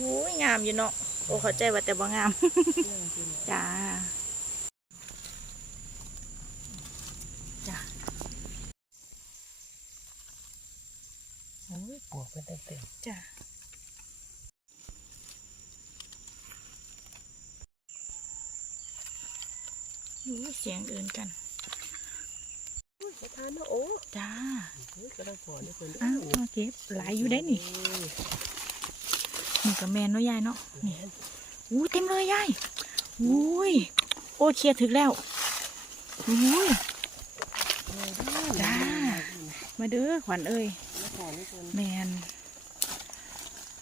โอ้ยงามอยู่เนาะโอ้เข้าใจว่าแต่บ่งาม จ้า จ้าโอ้ยปวกเป็นเต็มจ้าโอ้ยเสียงอื่นกันๆอุ้ยมาทานนะโอ้จ้าเฮ้ยกระดังพอนี่เพิ่นอ้าวมาเก็บหลายอยู่ได้นี่เอ้ย นี่กับแมนเนาะยายเนาะนี่อู้เต็มเลยยายอุ้ยโอ้เคลียร์ถึงแล้วอุ้ยจ้ามาเด้อขวัญเอ้ยแมน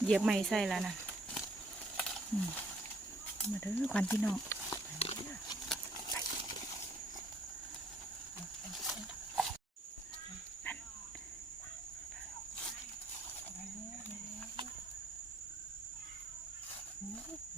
เหยียบไม่ใส่แล้วนะมาเด้อขวัญพี่น้องอ้าว สองดอกงาม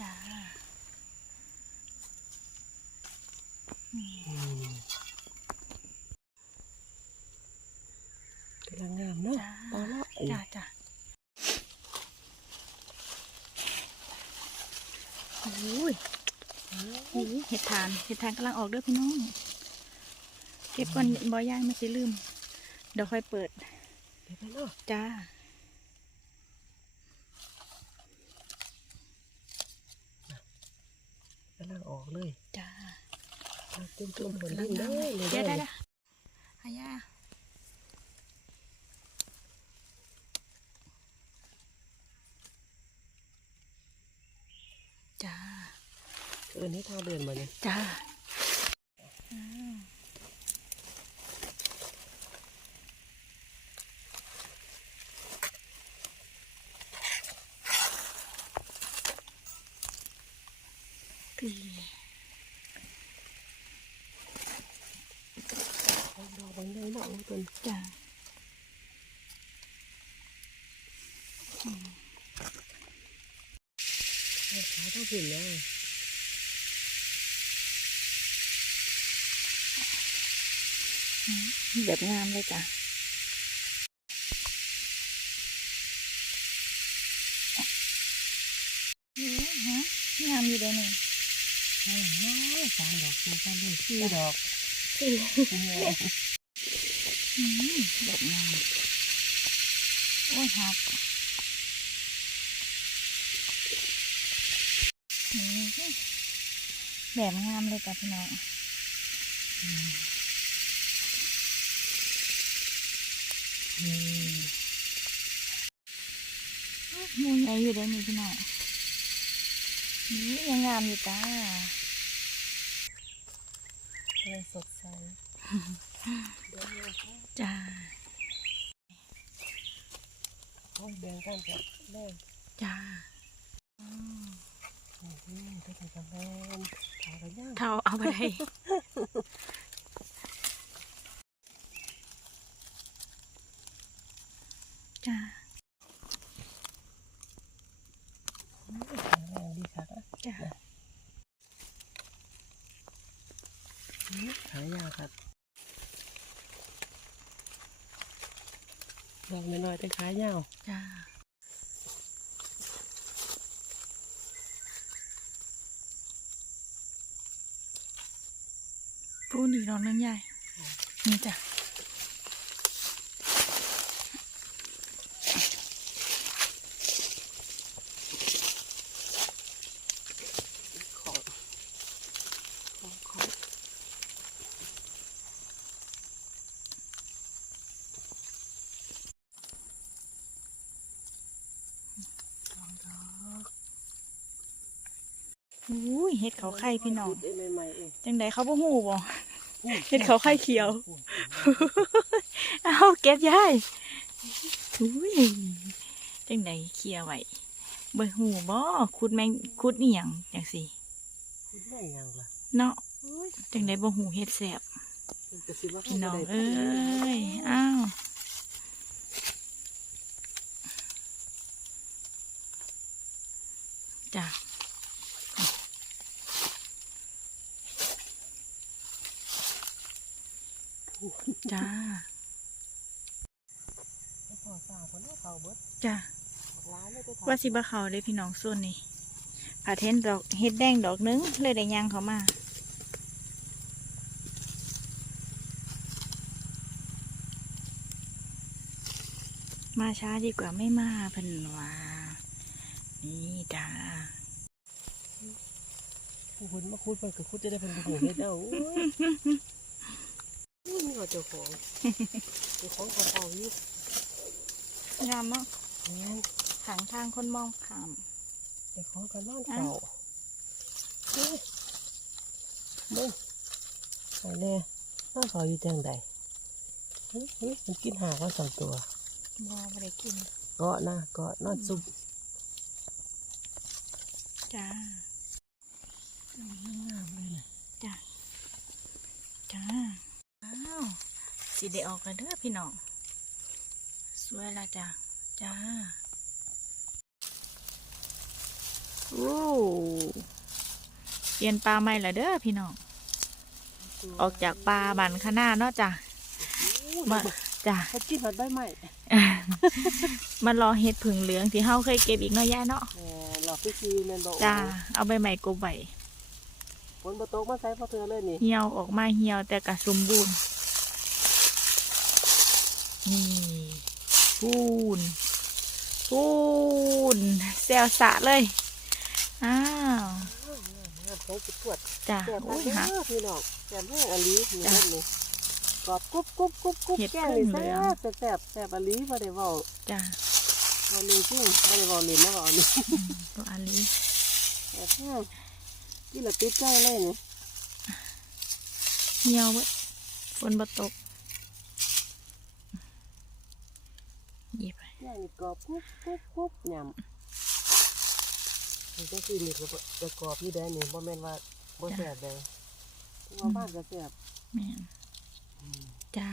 จ้าอืมกำลังงามเนาะ จ้า ปอละ จ้าจ้าโอ้ยโอ้ยเห็ ดทานเห็ดทานกำลังออกเด้อพี่น้อง เก็บก่อนบ่ย่างไม่สิลืม เดี๋ยวค่อยเปิดเดี๋ยวไปเนาะจ้ากำลังออกเลย จ้าจุ่มจุ่มๆผลลิ้นเด้อเลยเดี๋ยวเด้ได้อละอายาจ้า เออนี่ทาเดินมาเนี่ยจ้าพี่ดอกบางใหญ่เนาะเพิ่นจ้าเอาขาเท่าผินนะ แบบงามเลยจ้ะโอ้ยฮะงามอยู่เด้อนี่โอ้ยสามดอกคือกันเลยสี่ดอกอืมแบบงาม โอ้ยหักนี่แบบงามเลยจ้ะพี่น้อง อืม มูใหญ่อยู่ได้อนี่พี่น้องนี่ยังงามอยู่จ้าเลยสดใสจ้าโอ้ยแบ่งกันจ้ะแม่จ้าอืมก็ถือกำแพงขาวกันย่างเท่าเอาไปได้จ้า แข็งแรงดีค่ะ จ้า หายากครับดอกน้อยๆแต่ขายาวจ้าปูนี่นอนเรื่องใหญ่นี่จ้ะ ของของของ อุ้ยเห็ดเขาไข่พี่น้องเใหม่ๆเองจังใดเขาบ่หูบ่เห็ดเขาไข่เขียว เอาเก็บยายอุ้ยจังใดเคลียร์ไว้เบิ่หูบ่คุดแมงคุดอีหยังจังสิไม่ยังล่ะเนาะจังใดบ่หูเฮ็ดแซ่บกระซิบว่าพี่น้องบ่ได้เอ้ยอ้าวจ้ะ จ้าให้พอสาวคนนั้นเขาเบิดจ้าบักหลายเลยไปทำว่าสิบะเขาเลยพี่น้องส่วนนี้ผาเทนดอกเฮ็ดแดงดอกหนึงเลยได้ย่างเขามามาช้าดีกว่าไม่มาเพิ่นว่านี่จ้าผู้คนมาคุดไปก็คุดจะได้เป็นผู้เฮ็ดเอาโอ้ ยนี่มีเขาเจ้าของเจ้าของก็เอาอยู่งามเนาะแม่นขังทางคนมองขามเจ้าของก็นอนเฝ้าเฮ้ยเบิ่งไปแน่นอนเฝ้าอยู่จังใดเฮ้ยเฮ้ยมันกินหากว่าสองตัวบอไม่ได้กินเกาะนะเกาะนอนซุปจ้างามเลยนะจ้าจ้าอ้าว สีได้ออกกันเด้อพี่น้อง สวยละจ้าจ้า โอ้เปลี่ยนปลาใหม่ละเด้อพี่น้อง ออกจากปลาบันขนาเนาะจ้ะมาจ้ะเขากินหัดใบไม้มารอเห็ดผึ่งเหลืองที่เฮาเคยเก็บอีกเนาะย่าเนาะแหมหลอกพี่ซีแมนบอกจ้า เอาใบใหม่กบใบฝนบ่ตกมาใส่พอเธอเลยนี่ เหี่ยวออกมาเหี่ยวแต่กระสมบูรณ์ นี่ปูนปูนแซวสะเลย อ้าวงามเขาจะปวดจ้าแซ่บโอ้ยมากหักเด้อพี่น้องแซ่บแห้งอลีนี่จ้ะเล่นนี่กรอบกรุบกรุบกรุบกรุบเห็ดแก้งนี่พึ่งเหลืแซ่องบแซ่บแซ่บอลีบ่ได้เว้าจ้าบ่เล่นจริงบ่ได้เว้าเล่นนะเว้านี่ตัวอาลีแซ่บแห้งกินและติดใจเลยนี่เหี่ยวเว้ยฝนบ่ตก หยิบไปแก้งนี่กรอบกรุบกรุบกรุบยำมันก็สินี่ก็บ่จะกรอบอยู่ได้นี่บ่แม่นว่าบ่แซ่บเลยเพราะว่าบ้านก็แซ่บแม่นจ้า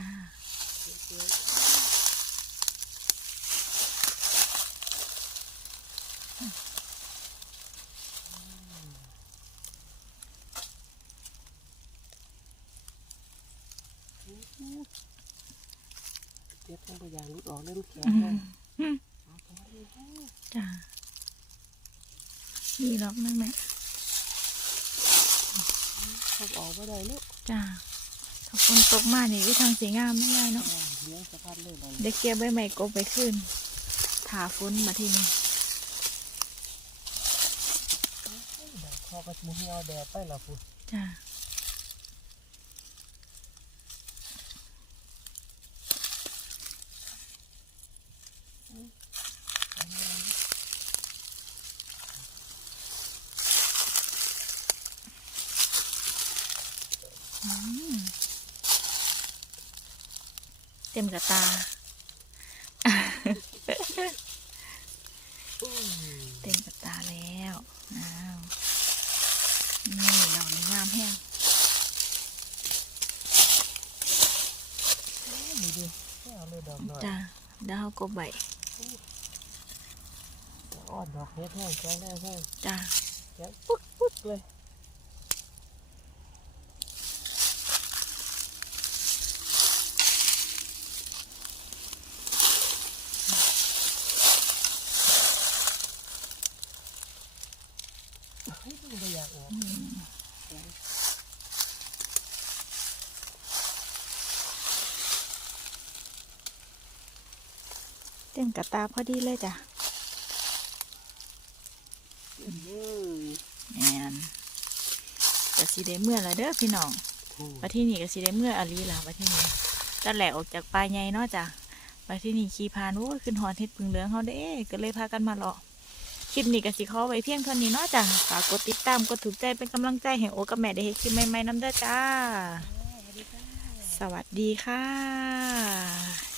เก็บทั้งพยางรุดออกเล่มแข็งอืเลมยอืมเอาไปเลยเด้อจ้านี่หรอกนั่นแหละเขาออกบ่ได้เนาะจ้าถ้าฝนตกมานี่วิทางสีงามไม่ได้เนาะอ่าเลี้ยงสะพัดเลยนั่นเด็กเก็บใบใหม่กบไปขึ้นถาฝนมาที่นี่ดอกคอก็สิเหี่ยวแดดไปล่ะพุ่นจ้า อืม เต็มกระตา เต็มกระตาแล้วอ้าวนี่ดอกนี้งามแห้งนี่ดิไม่เอาเลยดอกน้อยจ้าดาวกบใบอ่อนดอกเฮ็ดแห้งแข็งแรงแห้งจ้าแข็งปึ๊กปึ๊กเลยเฮ้ยมันบ่อยากออก เต็มกระตาพอดีเลยจ้ะอืมแมนกะสีได้เมื่อละเด้อพี่น้องมาที่นี่กะสีได้เมื่ออาลีล่ะมาที่นี่จะแหลกออกจากปลายใหญ่เนาะจ้ะมาที่นี่ขี่พานโอ้ยขึ้นหอนเฮ็ดพึ่งเหลืองเขาเด้ก็เลยพากันมาเลาะคลิปนี้กะสิขอไว้เพียงเท่านี้เนาะจ้ะฝากกดติดตามกดถูกใจเป็นกำลังใจให้โอกับแม่ได้เฮ็ดคลิปใหม่ๆน้ำเด้อจ้า สวัสดีค่ะ